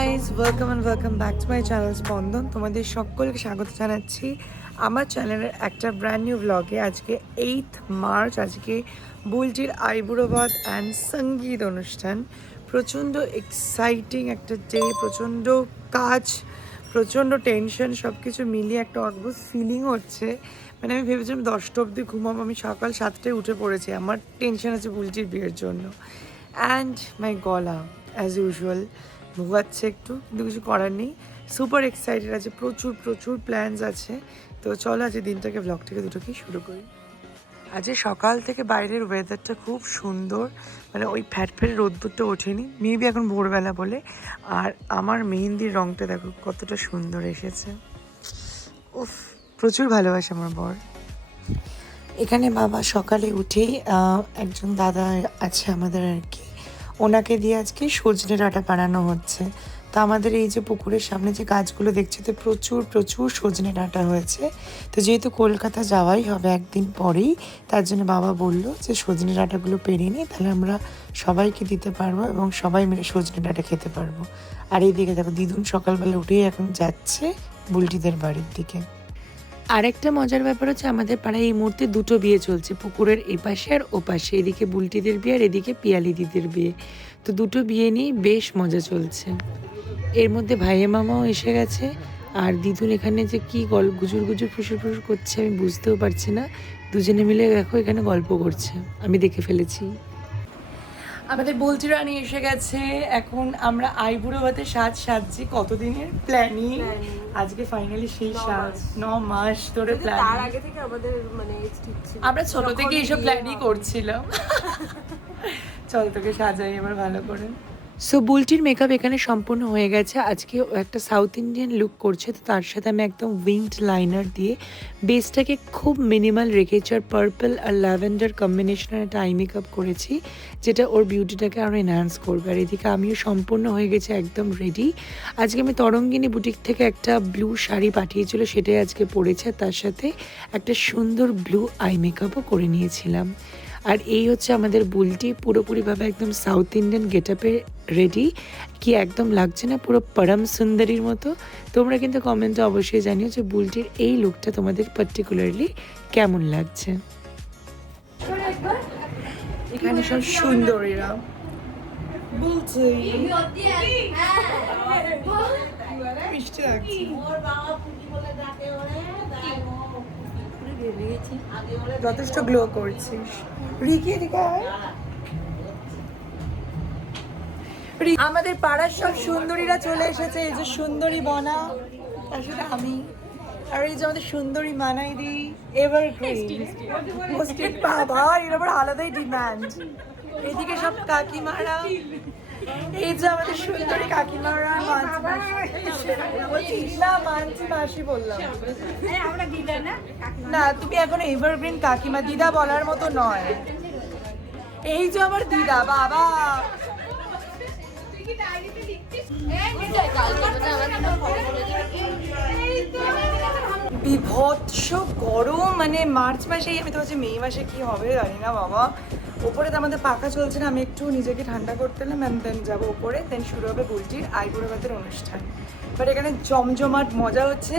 Guys, welcome back to my channel স্পন্দন। তোমাদের সকলকে স্বাগত জানাচ্ছি আমার চ্যানেলের একটা ব্র্যান্ড নিউ ব্লগে। আজকে 8th মার্চ, আজকে বুলটির আইবুড়োভাত অ্যান্ড সঙ্গীত অনুষ্ঠান। প্রচণ্ড এক্সাইটিং একটা ডে, প্রচণ্ড কাজ, প্রচণ্ড টেনশন, সব কিছু মিলিয়ে একটা অদ্ভুত ফিলিং হচ্ছে। মানে আমি ভেবেছিলাম 10টা অবধি ঘুমাবো, আমি সকাল 7টায় উঠে পড়েছি। আমার টেনশন আছে বুলটির বিয়ের জন্য। অ্যান্ড মাই গলা অ্যাজ ইউজুয়াল ভুগাচ্ছে একটু, কিন্তু কিছু করার নেই। সুপার এক্সাইটেড আছে, প্রচুর প্ল্যানস আছে। তো চলো আজকে দিনটাকে, ব্লগটাকে দুটোকেই শুরু করি। আজকে সকাল থেকে বাইরের ওয়েদারটা খুব সুন্দর, মানে ওই ফ্যাট রোদ্দুরটা ওঠেনি, মেবি এখন ভোরবেলা বলে। আর আমার মেহেন্দির রঙটা দেখো কতটা সুন্দর এসেছে। উফ, প্রচুর ভালোবাসে আমার বর। এখানে বাবা সকালে উঠেই একজন দাদা আছে আমাদের আর কি, ওনাকে দিয়ে আজকে সজনে ডাঁটা বানানো হচ্ছে। তো আমাদের এই যে পুকুরের সামনে যে গাছগুলো দেখছি, তো প্রচুর সজনে ডাঁটা হয়েছে। তো যেহেতু কলকাতা যাওয়াই হবে একদিন পরেই, তার জন্য বাবা বলল যে সজনে ডাঁটাগুলো পেরিয়ে নিই, তাহলে আমরা সবাইকে দিতে পারবো এবং সবাই মিলে সজনে ডাঁটা খেতে পারবো। আর এইদিকে দেখো দিদুন সকালবেলা উঠেই এখন যাচ্ছে বুলটিদের বাড়ির দিকে। আরেকটা মজার ব্যাপার হচ্ছে, আমাদের পাড়ায় এই মুহূর্তে দুটো বিয়ে চলছে, পুকুরের এপাশে আর ওপাশে। এদিকে বুলটিদের বিয়ে আর এদিকে পিয়ালি দিদির বিয়ে। তো দুটো বিয়ে নিয়েই বেশ মজা চলছে। এর মধ্যে ভাইয়ে মামাও এসে গেছে। আর দিদুন এখানে যে কি গুজুর ফুসুর করছে আমি বুঝতেও পারছি না। দুজনে মিলে দেখো এখানে গল্প করছে, আমি দেখে ফেলেছি। আমাদের বুলটি রানী এসে গেছে। এখন আমরা আইবুড়ো ভাতে সাজছি, কতদিনের প্ল্যানিং। আজকে ফাইনালি সেই 9 মাস ধরে প্ল্যান। তার আগে থেকে আমাদের মানে ঠিক ছিল, আমরা ছোট থেকে এইসব প্ল্যানই করছিলাম। চল তোকে সাজাই এবার ভালো করে। সো বুলটির মেকআপ এখানে সম্পূর্ণ হয়ে গেছে। আজকে একটা সাউথ ইন্ডিয়ান লুক করছে, তো তার সাথে আমি একদম উইংড লাইনার দিয়ে বেসটাকে খুব মিনিমাল রেখেছি। আর পার্পল আর ল্যাভেন্ডার কম্বিনেশনের একটা আই মেকআপ করেছি, যেটা ওর বিউটিটাকে আরও এনহ্যান্স করবে। আর এদিকে আমিও সম্পূর্ণ হয়ে গেছে, একদম রেডি। আজকে আমি তরঙ্গিনী বুটিক থেকে একটা ব্লু শাড়ি পাঠিয়েছিল, সেটাই আজকে পরেছে। তার সাথে একটা সুন্দর ব্লু আই মেকআপও করে নিয়েছিলাম। আর এই হচ্ছে আমাদের বুলটি, পুরোপুরিভাবে একদম সাউথ ইন্ডিয়ান গেট আপে রেডি। কি একদম লাগছে না পুরো পরম সুন্দরীর মতো? তোমরা কিন্তু কমেন্টে অবশ্যই জানিও যে বুলটির এই লুকটা তোমাদের পার্টিকুলারলি কেমন লাগছে। এখানে সব সুন্দরীরা বলছে মিষ্টি লাগছে। যথেষ্ট গ্লো করছিস রিকি। আমাদের পাড়ার সব সুন্দরীরা চলে এসেছে। এই যে সুন্দরী বনা, তার সাথে আমি, আর এই যে আমাদের সুন্দরী মানাই দি এভারগ্রিন বাবা, এর আবার আলাদাই ডিমান্ড। এদিকে সব কাকিমারা, এই যে আমাদের সুন্দরী কাকিমারা, মানছি মাসি বললাম না, তুমি এখন এভারগ্রিন কাকিমা, দিদা বলার মতো নয়। এই যে আমার দিদা বাবা, বিভৎস গরম। মানে মার্চ মাসেই, আমি তো হচ্ছে মে মাসে কি হবে জানি না বাবা। ওপরে তো আমাদের পাখা চলছে না, আমি একটু নিজেকে ঠান্ডা করতে এলাম, অ্যান্ড দেন যাবো ওপরে। দেন শুরু হবে বুলটির আইবুড়ো ভাতের অনুষ্ঠান। বাট এখানে জমজমাট মজা হচ্ছে,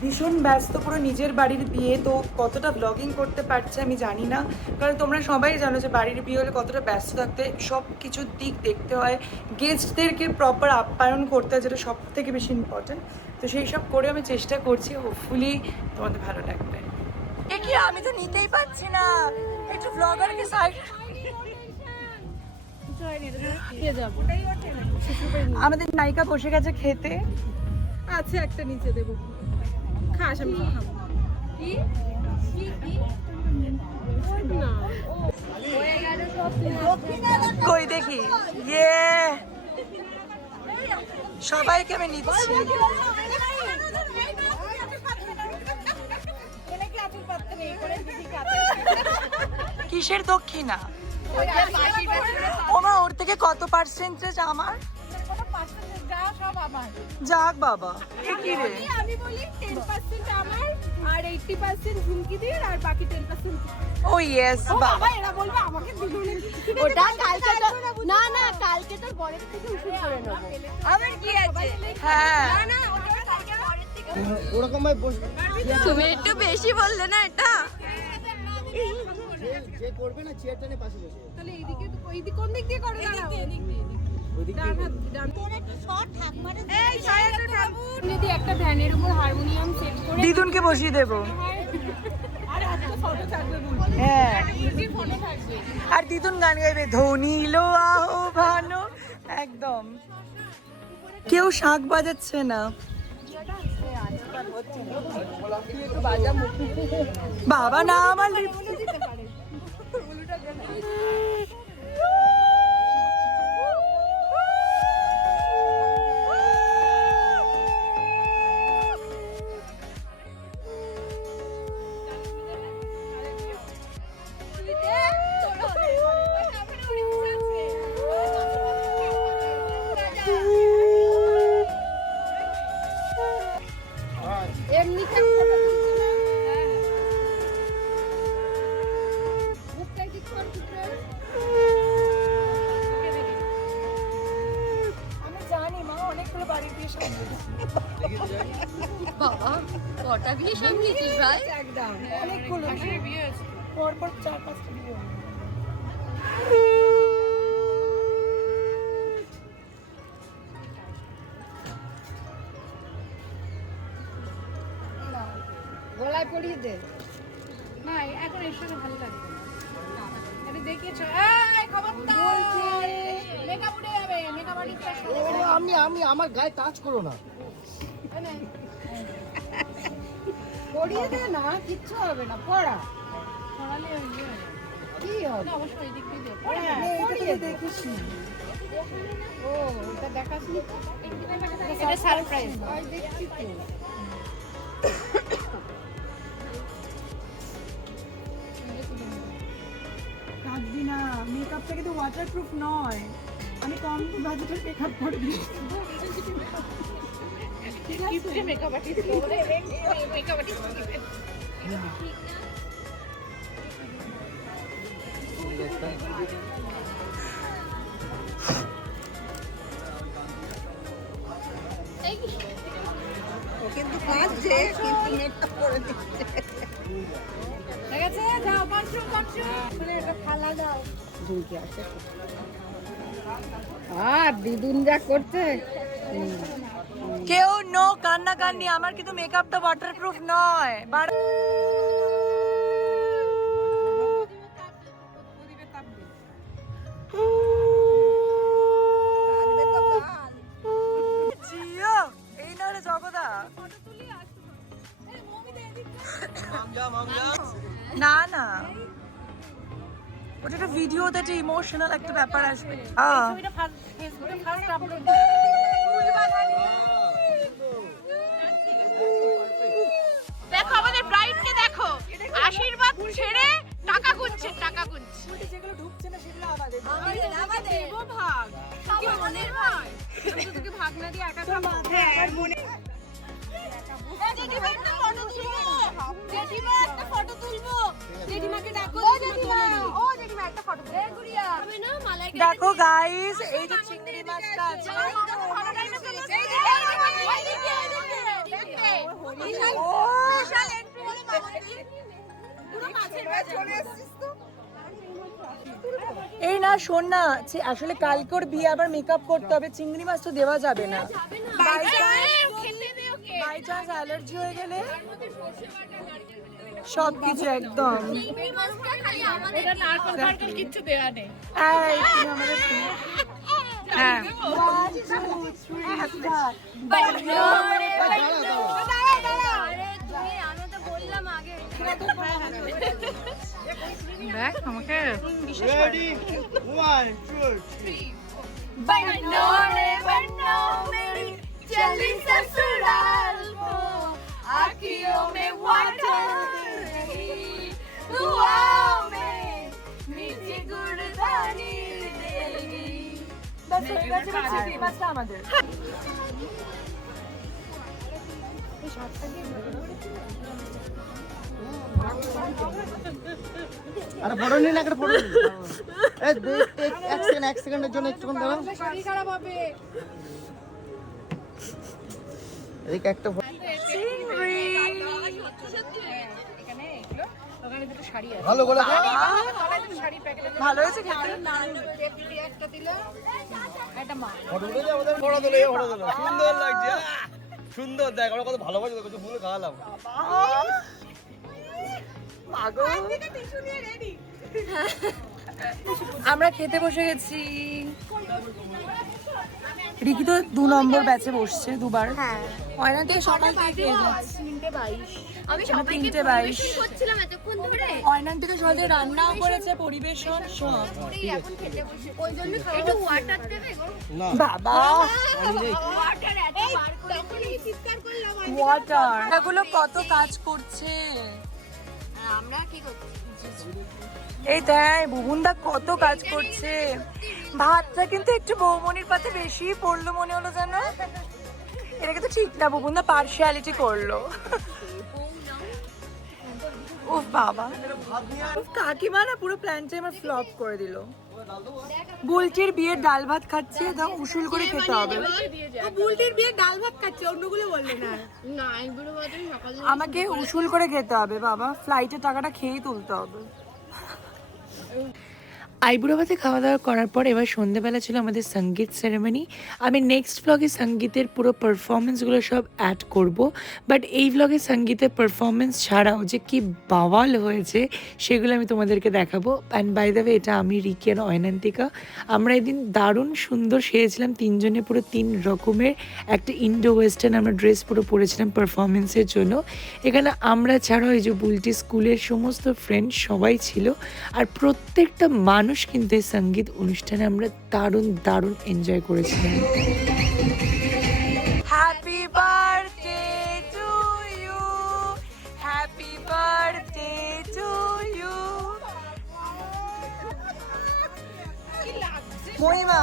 ভীষণ ব্যস্ত, পুরো নিজের বাড়ির বিয়ে। তো কতটা ব্লগিং করতে পারছে আমি জানি না, কারণ তোমরা সবাই জানো যে বাড়ির বিয়ে হলে কতটা ব্যস্ত থাকতে, সব কিছুর দিক দেখতে হয়, গেস্টদেরকে প্রপার আপ্যায়ন করতে হয়, যেটা সব থেকে বেশি ইম্পর্টেন্ট। তো সেই সব করে আমি চেষ্টা করছি, হোপফুলি তোমাদের ভালো লাগবে। এ কি, আমি তো নিতেই পারছি না, একটু ব্লগারকে সাইড। আমাদের নায়িকা বসে গেছে খেতে, আছে একটা নিচে দেবো, খাস আমি খাবো। কই দেখি, ইয়ে সবাইকে আমি নিচ্ছি। কিসের দক্ষিণা? ওমা, ওর থেকে কত পার্সেন্টেজ আমার? যাক বাবা, কি রে? আমি বলি 10% আমার আর 80% ঝুমকি দিয়ে, আর বাকি 10% ও ইয়েস বাবা এরা বলবে আমাকে দিল ওটা কালকে তো না না কালকে তোর বরের থেকে উসুল করে নেবো আবার কি আছে হ্যাঁ না না ওটা কালকে বরের থেকে ওরকম ভাই তুমি একটু বেশি বললে না এটা যে করবে না চেয়ারটা নিয়ে পাশে বসে তাহলে এইদিকে এইদিকে কোন দিক দিয়ে করো দাঁড়াও এদিক দিয়ে ডান হাত ডান তোর একটু শর্ট ঠাকুমারে এই ছায়াটা ঠাকুর যদি একটা ভ্যানের উপর হারমোনিয়াম সেট করে দিদুনকে বসিয়ে দেবো আর আজকে ফটো থাকবে বলছি হ্যাঁ কি ফটো থাকবে আর দিদুন গান গাইবে ধনী লো আহ্বান একদম কেউ শাঁখ বাজাচ্ছে না বাবা না আমার এমনি ফটো তুলছি না মুখটা ঠিক কর আমি জানি মা অনেকগুলো বাড়ি দিয়ে সামনেছি বাবা কটা বিয়ে সামনেছিস ভাই একদম অনেকগুলো বিয়ে আছে পরপর 4-5টা বিয়ে হলো। গলায় পরিয়ে দে না এখন এর সাথে ভালো লাগবে না এটা দেখিয়েছো এই খবরদার মেকআপ উঠে যাবে মেকআপ আর্টিস্টের সাথে ও আমি আমি আমার গায়ে টাচ করো না পরিয়ে দে না কিচ্ছু হবে না পড়া পড়ালে কি হবে না অবশ্যই এই দিক দিয়ে দে পড়িয়ে দেখিস ও ওটা দেখাসনি এটা সারপ্রাইজ দেখছি তো কাঁদবি না মেকআপ থেকে তো ওয়াটারপ্রুফ নয় আমি কম বাজেটের মেকআপ করে দিই মেকআপ আর্টিস্ট মেকআপ আর্টিস্ট ও কিন্তু কাঁদছে কিন্তু নেটটা করে দিচ্ছে ঠিক আছে যাও বাথরুম মানে একটা থালা দাও ঝুঁকি আছে আর দিদুন যা করছে কেউ নো কান্না কান্নি আমার কিন্তু মেকআপটা ওয়াটারপ্রুফ নয় জিও এই না রে জগদা না না ওটা একটা ভিডিওতে একটা ইমোশনাল একটা ব্যাপার আসবে ফেসবুকে ফার্স্ট আপলোড দেখো আমাদের ব্রাইডকে দেখো আশীর্বাদ ছেড়ে টাকা গুনছে যেগুলো ঢুকছে না সেগুলো আমাদের আমাদের দেব ভাগ কি মনে হয় আমি তো তোকে ভাগ না দিয়ে একা খাবো হ্যাঁ মনে জেঠিমা একটা ফটো তুলবো জেঠিমাকে ডাকো ও জেঠিমা একটা ফটো তুলবো গুড়িয়া হবে না মালাইকা দেখো গাইস এই যে চিংড়ি মাছটা আছে এই না শোন না আসলে কালকের বিয়ে আবার মেকআপ করতে হবে চিংড়ি মাছ তো দেওয়া যাবে না বাই চান্স অ্যালার্জি হয়ে গেলে সবকিছু একদম এটা নারকেল কিচ্ছু দেয়া নেই এই তুমি আমাদের হ্যাঁ দেখ আমাকে রেডি 1 2 चली ससुराल को आँखियों में वाटर दुआओं में मीठी गुड़दानी देगी বাস হয়ে গেছে চিংড়ি মাছটা আমাদের আরে ফটো নিন একটা ফটো নিন এই এক সেকেন্ডের জন্য একটু দাঁড়াও শাড়ি খারাপ হবে এদিকে একটা এখানে এগুলো ওখানে দুটো শাড়ি আছে ভালো করে তলায় দুটো শাড়ি প্যাকেট আছে ভালো হয়েছে খেতে একটা দিল একটা মা ফটো তুলে আমাদের ফটো তুলে সুন্দর লাগছে সুন্দর দেখ আমরা কত ভালোবাসি তোকে ভুলে খাওয়ালাম আমরা খেতে বসে গেছি। রিকি তো 2 নম্বর ব্যাচে বসছে দুবার। হ্যাঁ অয়না থেকে সকাল থেকে খেয়ে যাচ্ছে। 3:22 আমি এখানে সবাইকে 3:22 পরিবেশন করছিলাম এতক্ষণ ধরে অয়না থেকে সকালে রান্নাও করেছে, পরিবেশন সব। করেই এখন খেতে বসে ওই জন্য একটু ওয়াটার দেবে গো না বাবা ওয়াটার এত বার করে তখনই চিৎকার করলাম ওয়াটার এগুলো কত কাজ করছে। আর আমরা কি করছি এই দেখ বুবুনদা কত কাজ করছে। ভাতটা কিন্তু একটু বৌমনির পাতে বেশি পড়লো মনে হলো যেন। এটাকে তো ঠিক না, বুবুনদা পার্শিয়ালিটি করলো। উফ বাবা, উফ কাকিমা না পুরো প্ল্যানটাই আমার ফ্লপ করে দিল। বুলটির বিয়ের ডাল ভাত খাচ্ছে, দাও উসুল করে খেতে হবে। বুলটির বিয়ের ডাল ভাত খাচ্ছে, অন্যগুলো বললে না। না এগুলো বাদে সকালে আমাকে উসুল করে খেতে হবে বাবা, ফ্লাইটের টাকাটা খেয়েই তুলতে হবে। আইবুড়োভাতে খাওয়া দাওয়া করার পর এবার সন্ধ্যেবেলা ছিল আমাদের সঙ্গীত সেরেমনি। আমি নেক্সট ব্লগে সঙ্গীতের পুরো পারফরমেন্সগুলো সব অ্যাড করব, বাট এই ব্লগে সঙ্গীতের পারফরমেন্স ছাড়াও যে কি বাওয়াল হয়েছে সেগুলো আমি তোমাদেরকে দেখাবো। অ্যান্ড বাই দ্য ওয়ে এটা আমি রিকি আর অয়নান্তিকা, আমরা এদিন দারুণ সুন্দর সেরেছিলাম তিনজনে, পুরো 3 রকমের একটা ইন্ডো ওয়েস্টার্ন আমরা ড্রেস পুরো পরেছিলাম পারফরমেন্সের জন্য। এখানে আমরা ছাড়াও এই যে বুলটি স্কুলের সমস্ত ফ্রেন্ড সবাই ছিল, আর প্রত্যেকটা মানুষ কিন্তু এই সঙ্গীত অনুষ্ঠানে আমরা দারুণ দারুণ এনজয় করেছিলাম। Happy birthday to you, happy birthday to you. Mahima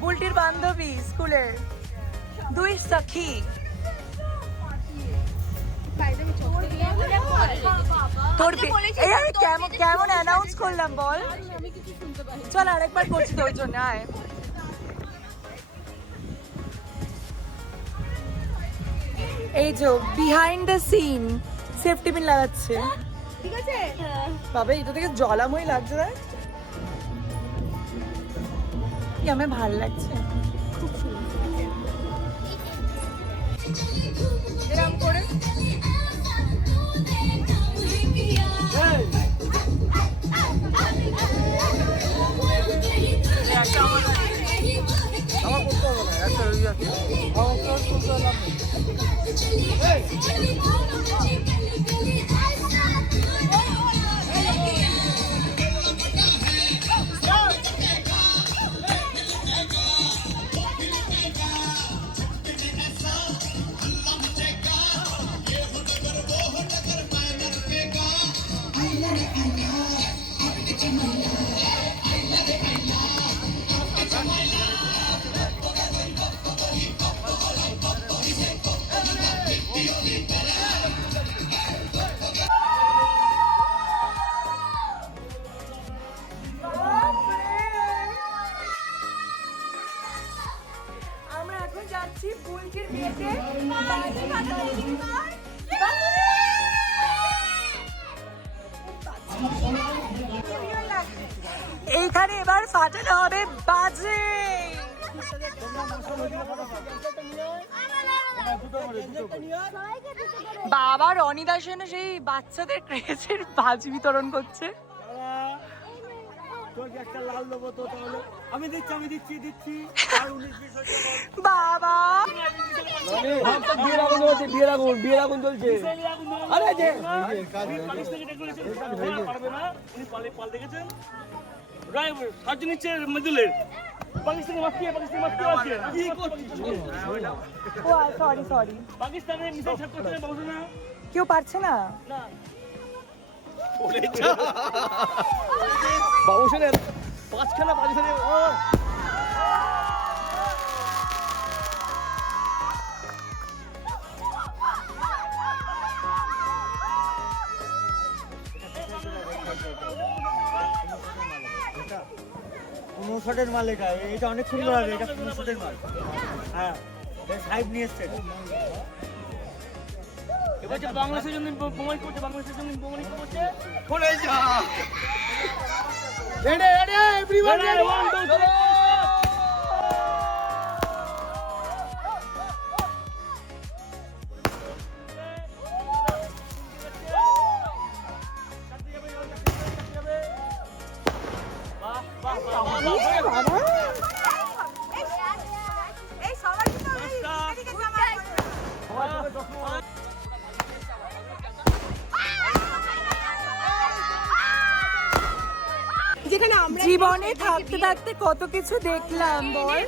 বুলটির বান্ধবী স্কুলের 2 সখী। তোর এই আমি কেমন অ্যানাউন্স করলাম বল, চল আরেকবার করছি তোর জন্য। আয় এই যে behind the scene safety pin লাগাচ্ছে, ঠিক আছে বাবা এটা থেকে জলাময় লাগছে না, কি আমার ভালো লাগছে খুব সুন্দর এরকম করে। আমার করতে হবে না একটা হয়ে যাচ্ছে আমার করতে হবে না আমরা এখন যাচ্ছি বুলটির বিয়েতে। এইখানে এবার ফাটানো হবে বাজে। বাবা রনিদা সেন সেই বাচ্চাদের ক্রেজের বাজ বিতরণ করছে। আমি দিচ্ছি বাবা বিয়ের আগুন চলছে আরে যে পাকিস্তানি মাস্কি আছে কি করছিস ও সরি সরি, পাকিস্তানের মিসাইল ছাড় করতে বলছো না কেউ পারছে না। বাবু শোনেন 5খানা পাকিস্তানি এটা 59 মাল এটা এটা অনেক সুন্দর হবে এটা 59 মাল হ্যাঁ এর সাইড নিয়ে এসছে এবার যে বাংলাদেশের জন্য প্রমাণিত করছে, বাংলাদেশের জন্য প্রমাণিত করছে। পড়ে যা রেডি রেডি এভরিওয়ান Ready, 1, 2, 3. যেখানে আমরা জীবনে থাকতে থাকতে কত কিছু দেখলাম বল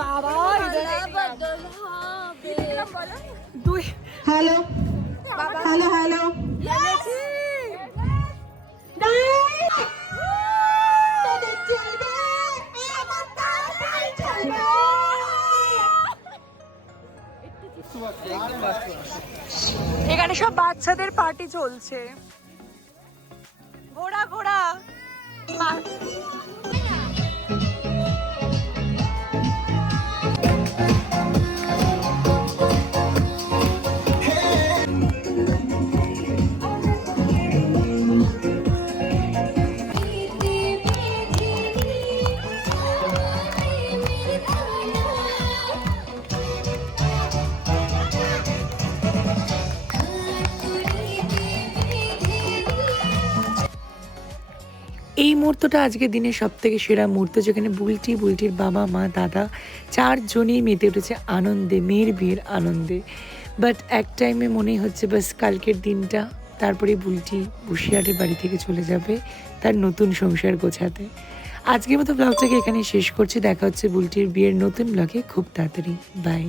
বাবা বদল হবে দুই হ্যালো হ্যালো হ্যালো এখানে সব বাচ্চাদের পার্টি চলছে ঘোড়া ঘোড়া এই মুহূর্তটা আজকের দিনের সব থেকে সেরা মুহূর্ত, যেখানে বুলটির বাবা মা দাদা চারজনেই মেতে উঠেছে আনন্দে, মেয়ের বিয়ের আনন্দে। বাট এক টাইমে মনেই হচ্ছে বাস কালকের দিনটা, তারপরে বুলটি বসিরহাটের বাড়ি থেকে চলে যাবে তার নতুন সংসার গোছাতে। আজকের মতো ব্লগটাকে এখানে শেষ করছি, দেখা হচ্ছে বুলটির বিয়ের নতুন ব্লগে খুব তাড়াতাড়ি। বাই।